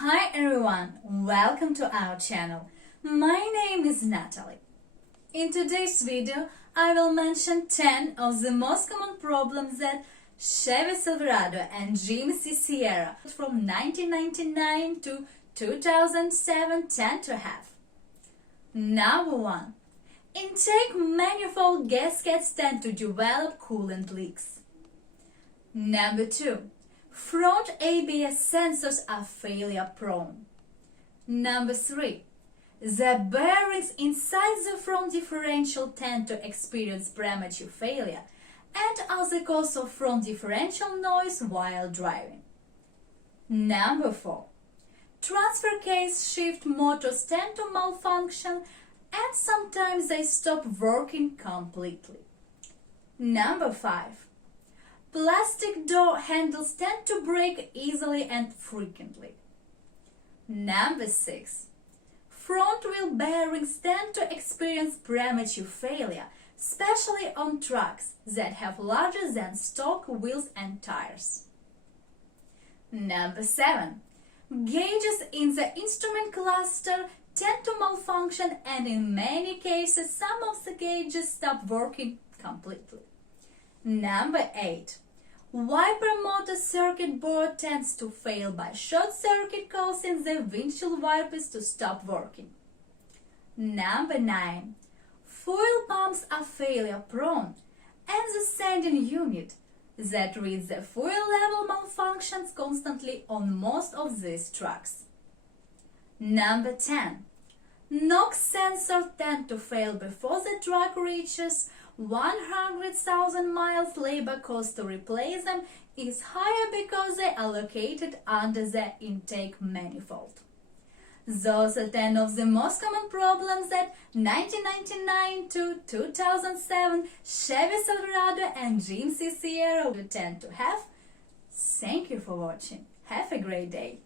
Hi everyone, welcome to our channel. My name is Natalie. In today's video, I will mention 10 of the most common problems that Chevy Silverado and GMC Sierra from 1999 to 2007 tend to have. Number 1. Intake manifold gaskets tend to develop coolant leaks. Number 2. Front ABS sensors are failure prone. Number 3. The bearings inside the front differential tend to experience premature failure and are the cause of front differential noise while driving. Number 4. Transfer case shift motors tend to malfunction and sometimes they stop working completely. Number 5. Plastic door handles tend to break easily and frequently. Number 6. Front wheel bearings tend to experience premature failure, especially on trucks that have larger than stock wheels and tires. Number 7. Gauges in the instrument cluster tend to malfunction and in many cases some of the gauges stop working completely. Number 8. Wiper motor circuit board tends to fail by short circuit causing the windshield wipers to stop working. Number 9. Fuel pumps are failure prone and the sending unit that reads the fuel level malfunctions constantly on most of these trucks. Number 10. NOx sensors tend to fail before the truck reaches 100,000 miles. Labor cost to replace them is higher because they are located under the intake manifold. Those are 10 of the most common problems that 1999 to 2007 Chevy Silverado and GMC Sierra tend to have. Thank you for watching. Have a great day.